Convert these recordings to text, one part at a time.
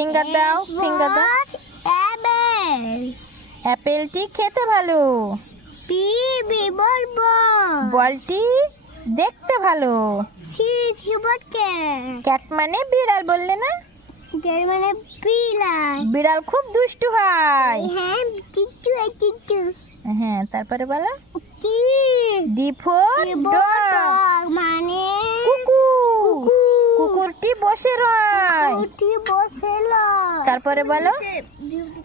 Finger দাও, finger দাও। Apple. অ্যাপেলটি খেতে ভালো। বি বল বল। বলটি দেখতে ভালো। সি বল ক্যাট। ক্যাট মানে বিড়াল বললে না? ক্যাট মানে বিড়াল। বিড়াল খুব দুষ্টু হয়। হ্যাঁ টিটু টিটু। হ্যাঁ, তারপরে বলো। কি ডি ফর ডগ মানে কুকুর। কুকুরটি বসে রয়। কুকুরটি বসে রয়। তারপরে বলো,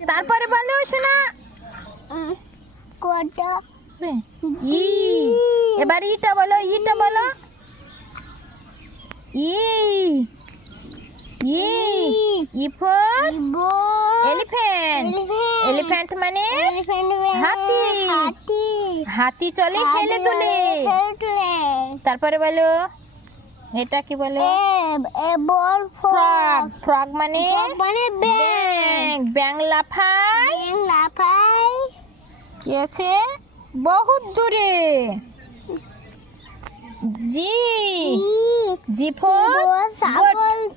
তারপরে বলো শোনা। কোয়াটা ই। এবার ইটা বলো, ইটা বলো। ই ই ই ফর এলিফ্যান্ট। এলিফ্যান্ট মানে হাতি। হাতি চলে হেলে তুলে। তারপরে বলো, এটা কি বলো? ফ্রগ। ফ্রগ মানে ব্যাং। ব্যাং লাফায়। কি আছে? বহুত দূরে। জি জি ফর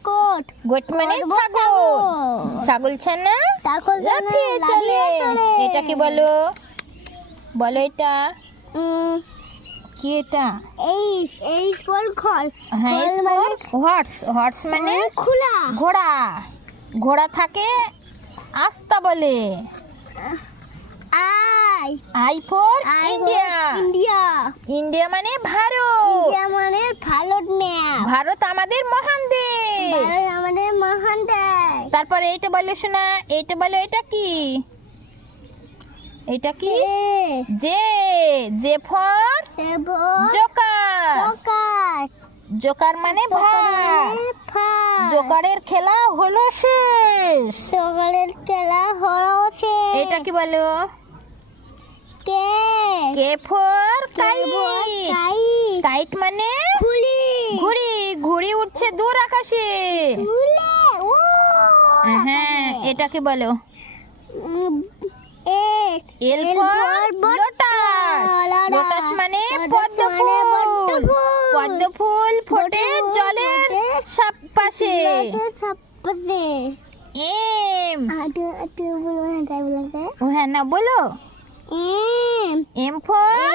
গোট। গোট মানে ছাগল। ছাগল ছানা লাফিয়ে চলে। এটা কি বলো? বলো এটা কি? এটা হ্যাঁ, হর্স। হর্স মানে ঘোড়া। ঘোড়া থাকে আস্তা বলে। I for India. ইন্ডিয়া মানে ভারত। ভারত আমাদের মহান দেশ। তারপরে এইটা বলো শোনা, এইটা বলো, এটা কি? এটা কি? J. J for Joker. Joker মানে ভাগ। জোকারের খেলা হলো শেষ। এটা কি বলো? K for kite. কাইট মানে ঘুড়ি। ঘুড়ি উঠছে দূর আকাশে। হ্যাঁ, এটা কি বলো? L for lotus. লোটাস মানে পদ্ম ফুল। পদ্ম ফুল ফোটে জলের পাশে। এম। হ্যাঁ না বলো। M for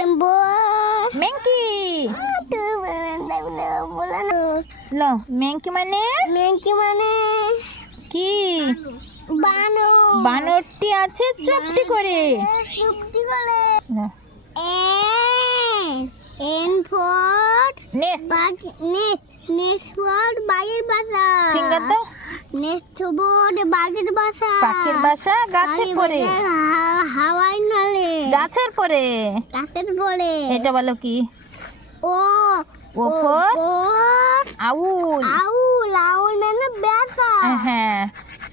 মেঙ্কি। লো, মেঙ্কি মানে কি? বানরটি আছে চুপটি করে। নেস্ট। ফিঙ্গার দাও। পাখির বাসা গাছের পরে। হাওয়াই নলে গাছের পরে। এটা বলো কি? ও ফর আউল। মানে বেটা। হ্যাঁ,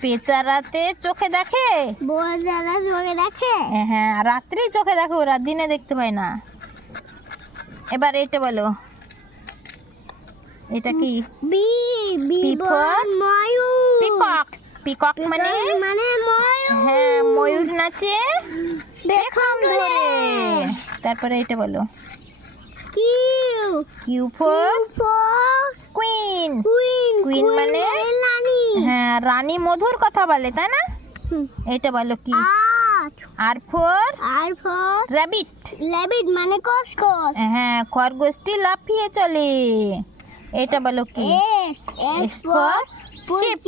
পেঁচা রাতে চোখে দেখে। হ্যাঁ, রাত্রি চোখে দেখে, ওরা দিনে দেখতে পায় না। এবার এটা বলো, এটা কি? পিকক। পিকক মানে হ্যাঁ, ময়ূর নাচে পেখম ধরে। তারপরে এটা বলো, কিউ ফর কুইন। কুইন মানে হ্যাঁ, রানী মধুর কথা বলে, তাই না? এটা বলো কি? আর ফর র্যাবিট। মানে হ্যাঁ, খরগোশটি লাফিয়ে চলে। এটা বলো কি? S for sheep.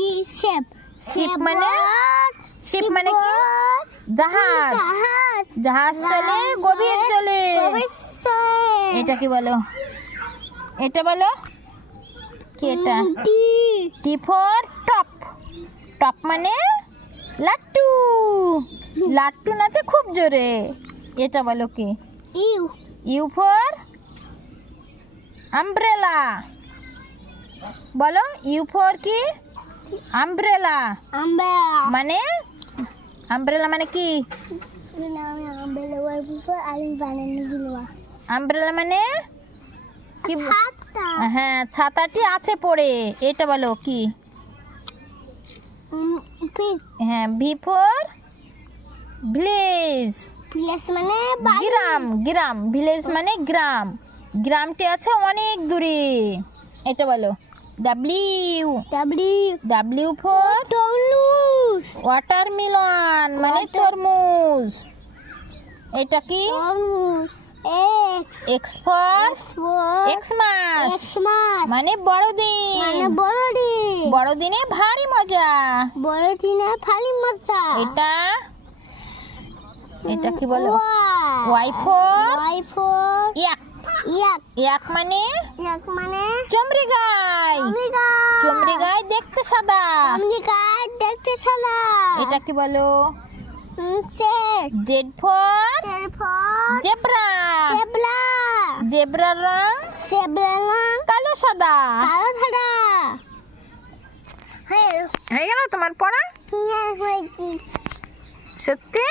শিপ মানে কি? জাহাজ। জাহাজ চলে গভীর চলে। এটা কি বলো? এটা বলো কি? এটা টি ফর টপ। টপ মানে লাট্টু। লাট্টু নাচে খুব জোরে। এটা বলো কি? U for umbrella. বলো, ইউ ফর কি? আমব্রেলা মানে আমব্রেলা মানে কি? আমব্রেলা মানে কি? হ্যাঁ, ছাতাটি আছে পড়ে। এটা বলো কি? হ্যাঁ, ভি ফর ভিলেজ। মানে গ্রাম। গ্রাম। ভিলেজ মানে গ্রাম। গ্রামটি আছে অনেক দূরে। এটা বলো ডাব্লিউ। ডাব্লিউ ফর ওয়াটারমেলন মানে তরমুজ। এটা কি? এক্স ফর এক্সমাস মানে বড়দিন। বড়দিনে ভারী মজা। এটা এটা কি বলো? Y for yak. ইয়াক মানে চমড়ি গাই। চমড়ি গাই দেখতে সাদা। এটা কি বলো? Z for zebra. জেব্রার রং কালো সাদা। হয়ে গেল তোমার পড়া? সত্যি?